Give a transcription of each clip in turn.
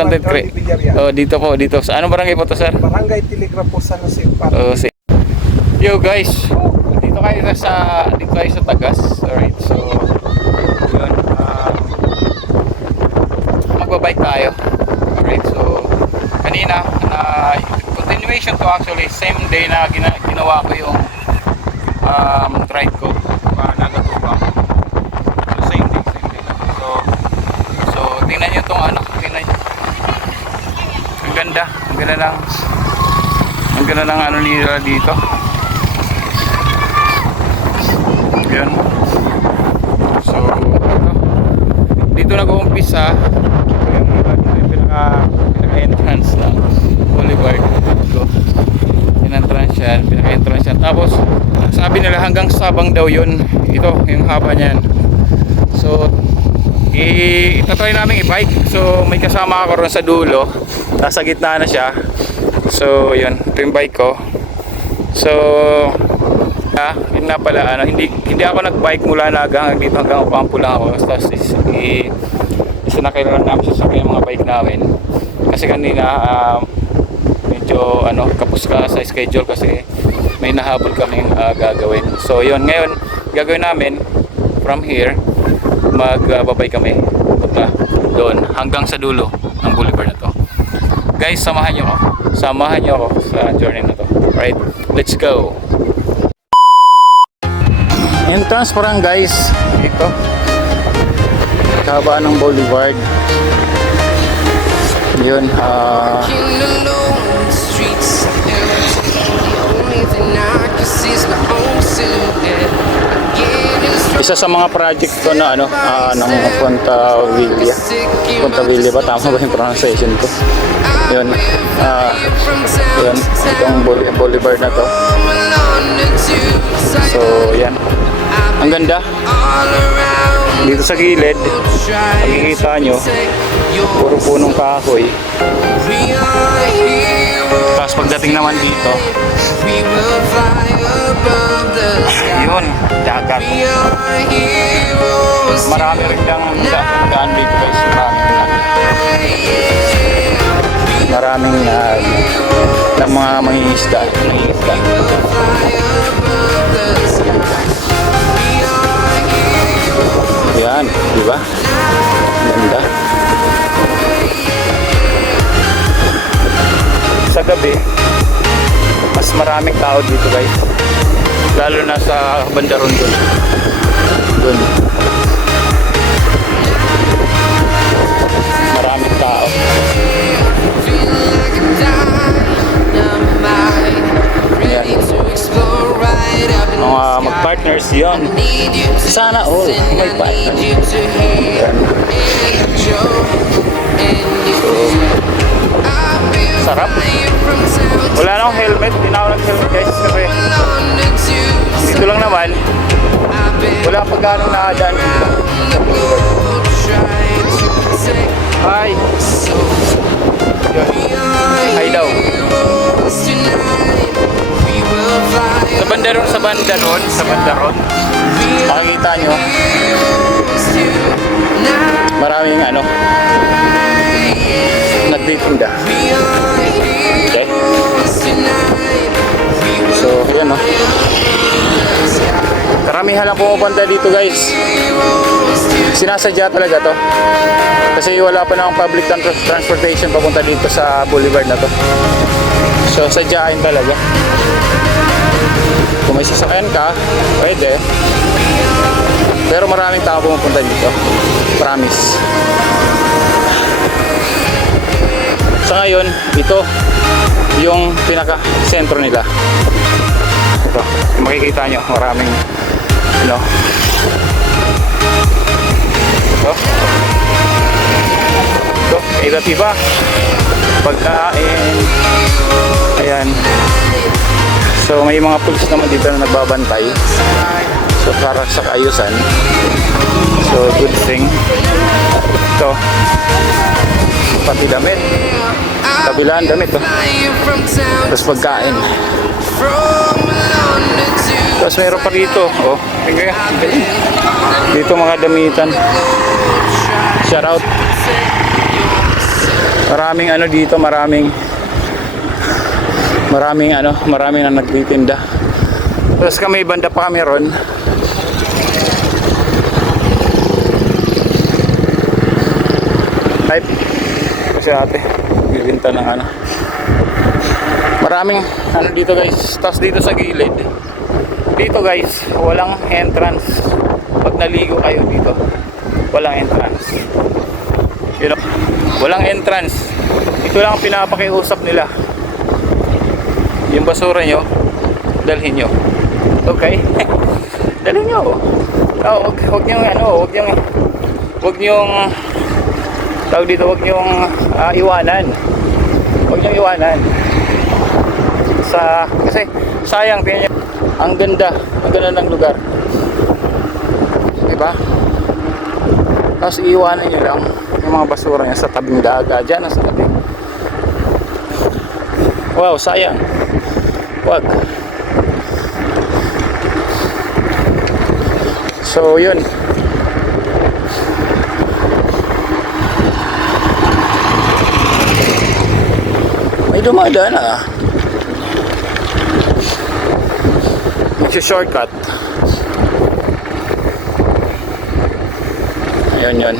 content creator. Oh, dito po, dito. Sa anong barangay po to, sir? Barangay Telegrafo San Jose. Oh, yo guys, dito kayo sa Tagas. Alright, so yun, magbabike tayo. Alright, so kanina, continuation to actually, same day na ginawa ko yung ride ko para nagatubang. So same day so tingnan nyo itong tingnan nyo, ang ganda ng ano nila dito. Yun. So dito nag-uumpisa yung pinaka-entrance ng Boulevard ko. Pinaka-entrance yan. Tapos sabi nila hanggang Sabang daw yun. Ito yung haba niyan. So itatry namin i-bike. So may kasama ako ron sa dulo. Nasa gitna na siya. So yun, ito yung bike ko. So yun na pala, hindi ako nag-bike mula Naga hanggang dito, hanggang Opampo lang ako. Tapos isinakay lang namin sa mga bike namin. Kasi kanina medyo kapos ka sa schedule kasi may nahabol kaming gagawin. So yun, ngayon gagawin namin from here, magbabay kami punta doon hanggang sa dulo ng boulevard na to. Guys, samahan nyo ako sa journey na to. Right, let's go. Entrance parang guys, ito kabaan ng boulevard. Yun, isa sa mga project ko na ng Punta Villa ba? Tama ba yung pronunciation ko? Yun, yun, itong boulevard na to. So yan, ang ganda dito sa gilid. Makikita nyo puro punong kahoy. Tapos pagdating naman dito, yun, dagat. Marami rin daan dito guys. Maraming ng mga mangingisda. Yan, di ba? Ganda. Sa gabi, mas maraming tao dito guys. Lalo na sa bandaron doon. Maraming tao. Yan. Mga mag-partners yun. Sana all may partners. Yan. So, sarap. Wala na akong helmet. Hindi na ako nag-helmet guys kasi dito lang naman. Wala pa ganong nakadaan dito. Hi. Hi daw. Sa bandaron. Makikita nyo maraming nagtitinda. Okay. So yan karamihan lang pumupunta dito guys. Sinasadya talaga to kasi wala pa namang public transportation papunta dito sa boulevard na to. So sadyain talaga. Kung may sasakyan ka, pwede. Pero maraming tao pumupunta dito. Promise. Sa ngayon, ito yung pinaka-sentro nila. Ito, makikita nyo, maraming ito, iba't iba pagkain. Ayan. So may mga pulis naman dito na nagbabantay. So para sa kaayusan. So good thing. Ito, pati damit. Kabilaan damit. Tapos pagkain. Tapos meron pa dito. Oh, dito mga damitan. Shout out. Maraming ano dito, maraming na nagtitinda. Tapos kami banda pa kami ron. Type kasi ate bibinta ng ano. Maraming ano dito guys. Tapos dito sa gilid. Dito guys, walang entrance. Pag naligo kayo dito, walang entrance. You know, walang entrance. Ito lang ang pinapakiusap nila. Yung basura nyo, dalhin nyo. Okay? Dalhin nyo. Oh, wag nyo tawag dito, wag nyo iwanan. Wag nyo iwanan. Kasi sayang, tingnan nyo. Ang ganda ng lugar. Diba? Tapos iiwanan nyo lang yung mga basura nyo sa tabing dagat. Diyan sa tabi. Wow, sayang. Wag. So yun. May dumadaan shortcut. Ayun yun.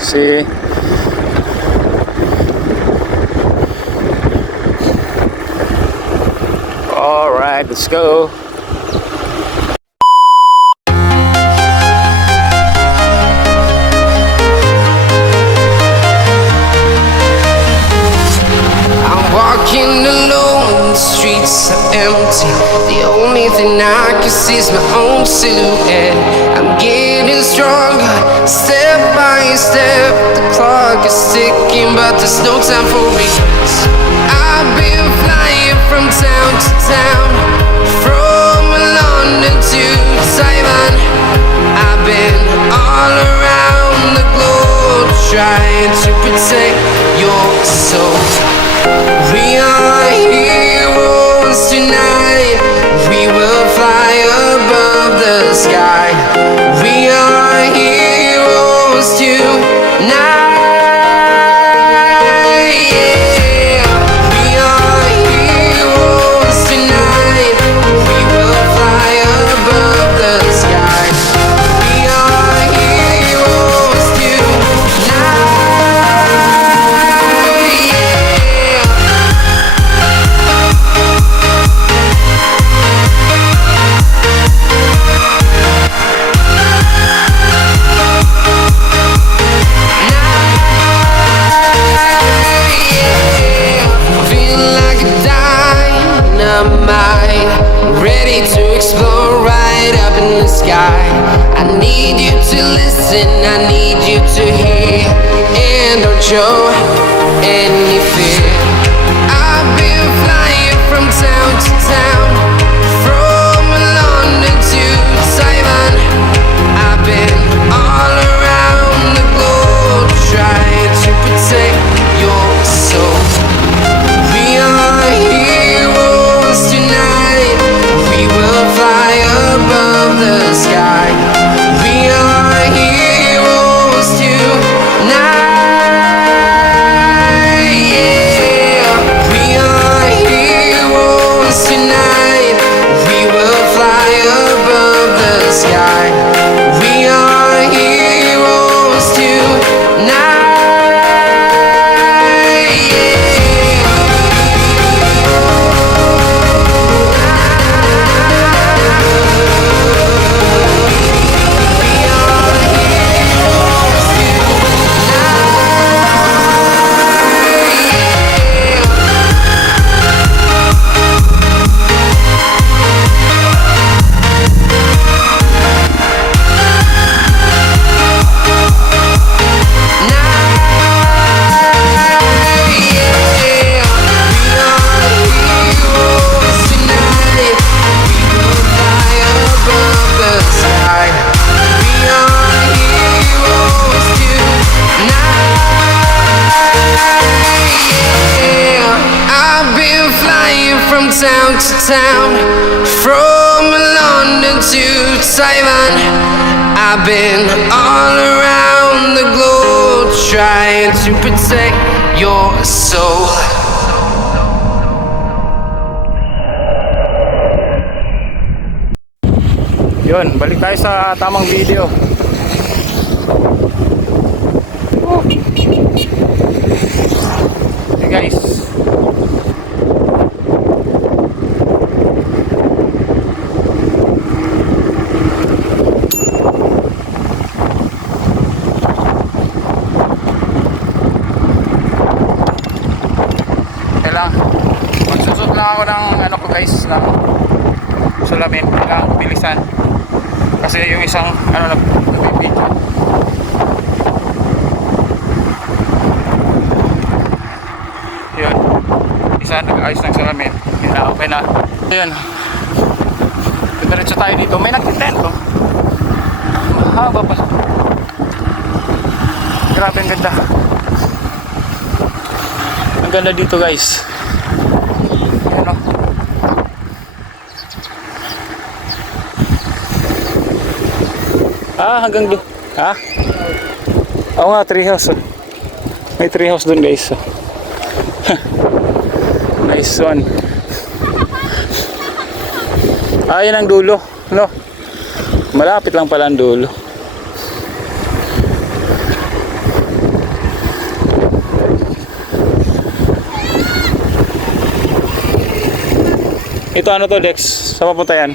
See. All right, let's go. Walking alone, the streets are empty. The only thing I can see is my own silhouette. I'm getting stronger, step by step. The clock is ticking, but there's no time for me. I've been flying from town to town, from London to Taiwan. I've been all around the globe, trying to protect your soul. We are heroes tonight. We will fly above the sky. We are heroes tonight. Yeah. We are heroes tonight. We will fly above the sky. We are heroes tonight. Ready to explore right up in the sky. I need you to listen, I need you to hear, and don't show any fear. I've been flying from town to town, from London to Taiwan. I've been all around the globe, trying to protect your soul. We are heroes tonight. We will fly above the sky. We are heroes tonight. Yeah. We are heroes tonight. We will fly above the sky. We are heroes tonight. Town to town, from London to Taiwan. I've been all around the globe trying to protect your soul. Yun, balik tayo sa tamang video. Hey guys. Kailangan magsusot lang ako ng ano ko guys, ng salamin. Kailangan bilisan kasi yung isang ano nagbibigyo. Yun, isa nag-ayos ng salamin. Yun na, okay na. Yun, diretso tayo dito. May nagtitent oh. Mahaba pa. Grabe, ang ganda. Ang ganda dito guys. Yun oh. Hanggang doon. Ha? Oo nga, treehouse. May treehouse doon guys. Nice one. Yan ang dulo. No? Malapit lang pala ang dulo. Ito ano to, Dex? Sa papunta yan?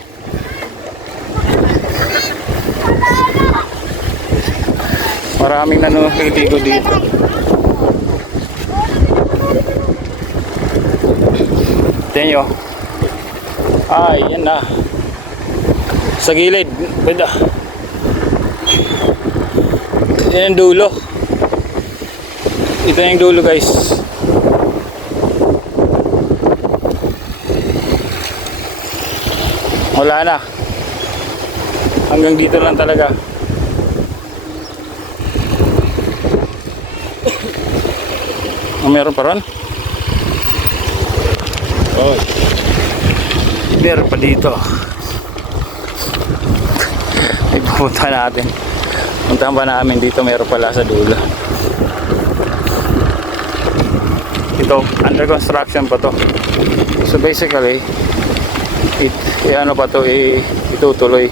Maraming nanuniligo dito. Tingnan nyo. Yan na. Sa gilid. Beda. Yan ang dulo. Ito yung dulo guys. Wala na. Hanggang dito lang talaga. Meron pa ron? Oh. Meron pa dito. Ipupunta natin. Puntahan pa namin dito, meron pala sa dulo. Ito, under construction pa to. So basically, ano pa to, itutuloy.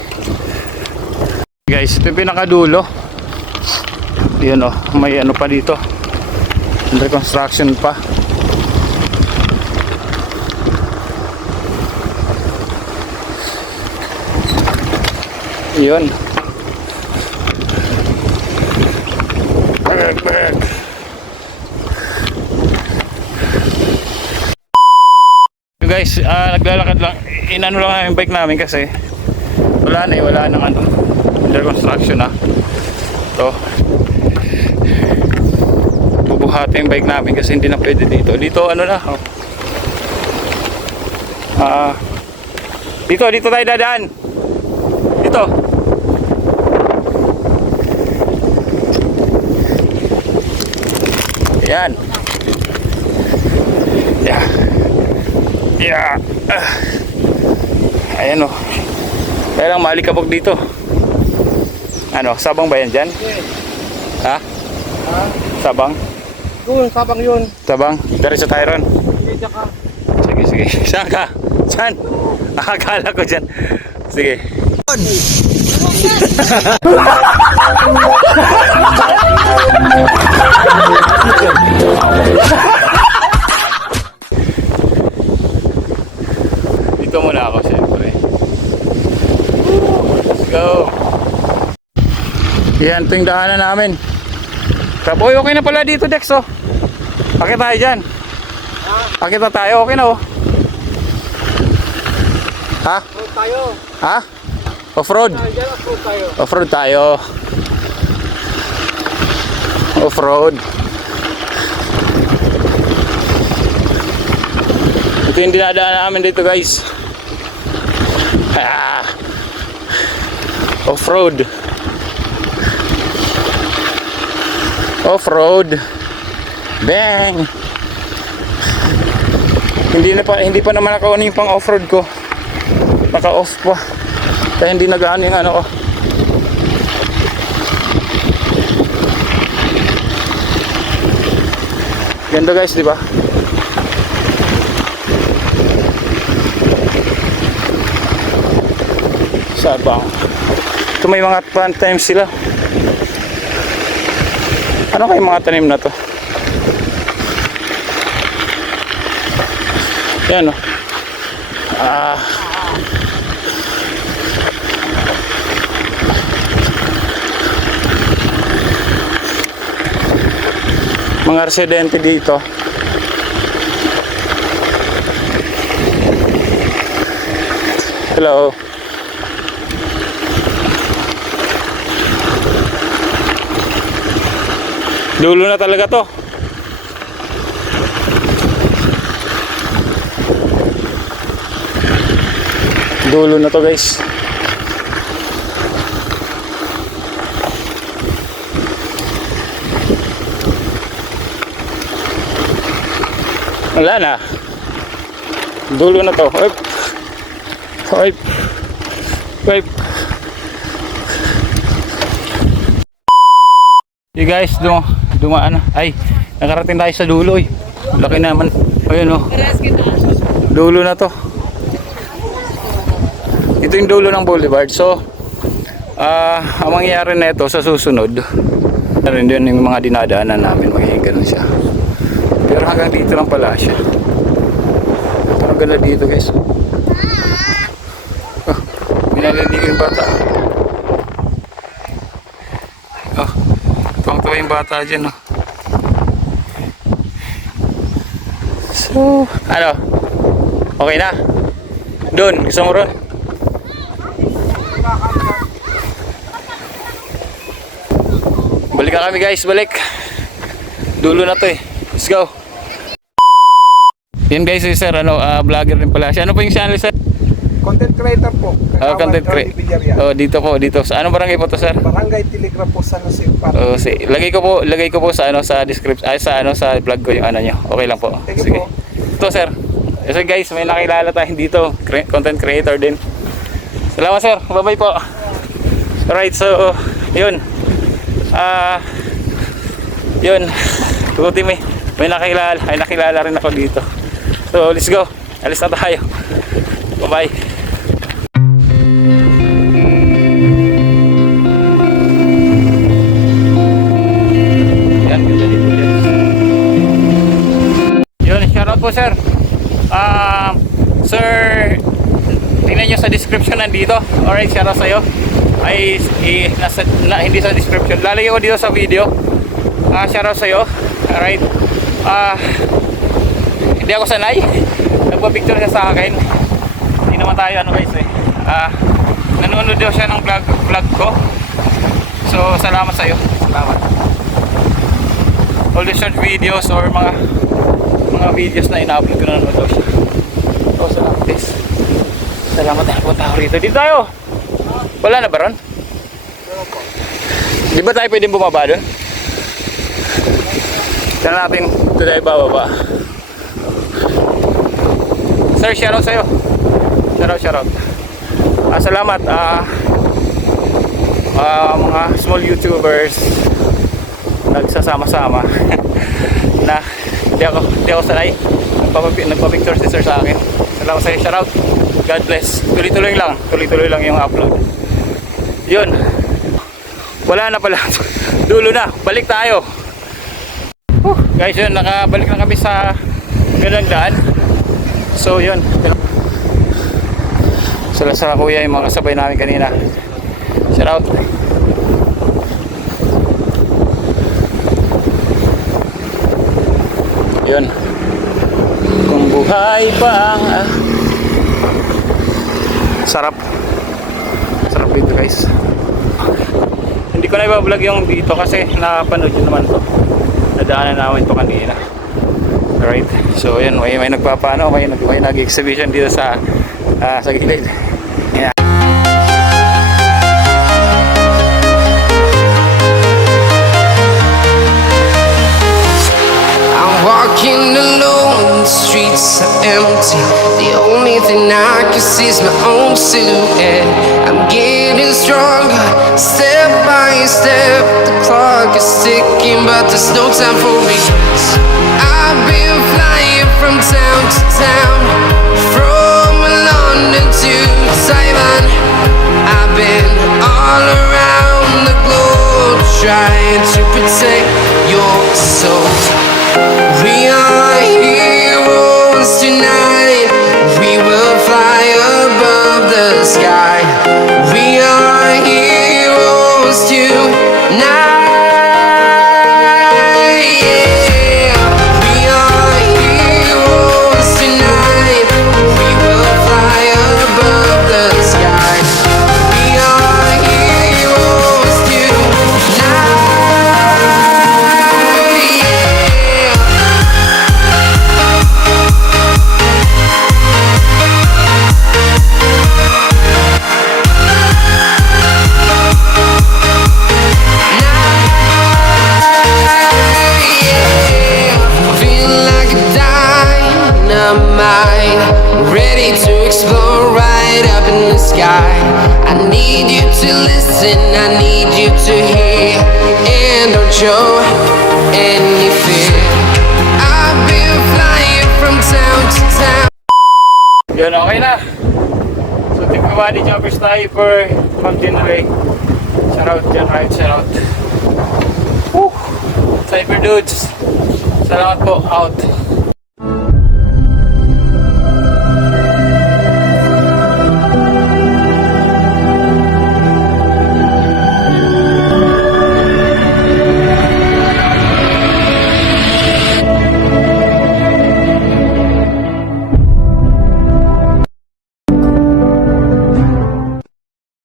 Guys, ito yung pinakadulo. Yun oh, may ano pa dito. Under construction pa. Yun. So guys, naglalakad lang. Inano lang yung bike namin kasi wala nang ano, under construction na. So bubuhati yung bike namin kasi hindi na pwede dito. Dito ano na oh. Dito tayo dadaan. Dito. Yan. Yeah. Ayan o. Kaya lang malikabog dito. Ano, sabang ba yan dyan? Ha? Sabang? Doon, sabang yun. Sabang? Diretso tayo ron. Sige ka. Sige. Saan ka? Saan? Akala ko dyan. Sige. Dito muna ako siyempre. Let's go. Yan, ito yung daanan namin. Boy, okay na pala dito, Dex, oh. Akit tayo dyan. Akit na tayo, okay na, oh. Ha? Off-road tayo. Ha? Off-road? Diyan, off-road tayo. Off-road tayo. Off-road. Ito yung dinadaan namin dito, guys. Off-road. Off-road. Bang. Hindi pa naman ako yung pang off-road ko. Naka-off pa. Kaya hindi nag-ano yung ano ko. Ganda guys, di ba? Sabang. Ito may mga tanim sila. Ano kayong mga tanim na to? Yan o. Mga residente dito. Hello. Dulo na talaga to. Dulo na to guys. Wala na. Dulo na to. Wipe. Wipe. Wipe. Hey guys, dumaan na. Ay, nakarating tayo sa dulo eh. Laki naman. Ayun oh. Dulo na to. Ito yung dulo ng boulevard. So, ang mangyayari na ito sa susunod, rin din yung mga dinadaanan namin, magiging ganun siya. Pero hanggang dito lang pala siya. Ang ganda dito guys. Oh, minaliligo yung bata. Oh, tuwang-tuwa yung bata dyan. Oh. So, ano? Okay na? Doon, gusto mo ron? Balik na kami guys, balik. Dulo na to eh. Let's go. Yan guys, si sir, vlogger din pala siya. Ano po yung channel sir? Content creator po. Content creator. Oh, dito po, dito. Sa anong barangay po to sir? Barangay Telegraph po San Jose Park. Oh, lagay ko po sa sa description, sa vlog ko yung ano niyo. Okay lang po. Sige. Po. Ito sir. So guys, may nakilala tayo dito, content creator din. Salamat sir. Bye-bye po. Alright, so yun. Yun. Tuguti may nakilala rin ako dito. So, let's go. Alis na tayo. Bye-bye. Yan, ganda dito guys. Yun, shoutout po sir. Sir, tingnan nyo sa description nandito. Alright, shoutout sa'yo. Ay, hindi sa description. Lalagay ko dito sa video. Shoutout sa'yo. Alright. Hindi ako sanay. Nagpa-picture siya sa akin. Hindi naman tayo ano guys eh. Nanonood daw siya ng vlog ko. So, salamat sa'yo. Salamat. All the short videos or mga videos na ina-upload ko, nanonood daw siya. So, salamat guys. Salamat na punta ako rito. Dito tayo. Wala na ba ron? Di ba tayo pwedeng bumaba doon? Tignan natin ito tayo bababa. Sir, shoutout sa'yo. Shoutout. Salamat. Mga small YouTubers nagsasama-sama na hindi ako sanay. Nagpa-picture si sir sa akin. Salamat sa'yo. Shoutout. God bless. Tuloy-tuloy lang yung upload. Yun. Wala na pala. Dulo na. Balik tayo. Guys, yun. Nakabalik na kami sa ganang daan. So, yun. Sala kuya yung mga kasabay namin kanina. Shout out. Yun. Kung buhay pa ang... Sarap dito guys. Hindi ko na i-vlog yung dito kasi napanood yun naman to. Nadaanan namin to kanina. Alright, so yun, may nagpapaano, may nag-exhibition dito sa gilid. Yeah. I'm walking alone, the streets are empty. The only thing I can see is my own silhouette. I'm getting stronger, step by step. The clock is ticking, but there's no time for regrets. I told. We are heroes tonight. We will fly above the sky. We are heroes tonight. Yeah. We are heroes tonight. We will fly above the sky. We are heroes tonight. Yeah. Feeling like a dynamite, ready to explode right up in the sky. I need you to listen, I need you to hear, and don't show any fear. I've been flying from town to town. Yun, okay na. So, Team Kabady Jumpers tayo for Mountain Lake. Shout out dyan, right? Shout out. Woo! Cyber Dudes. Salamat po. Out.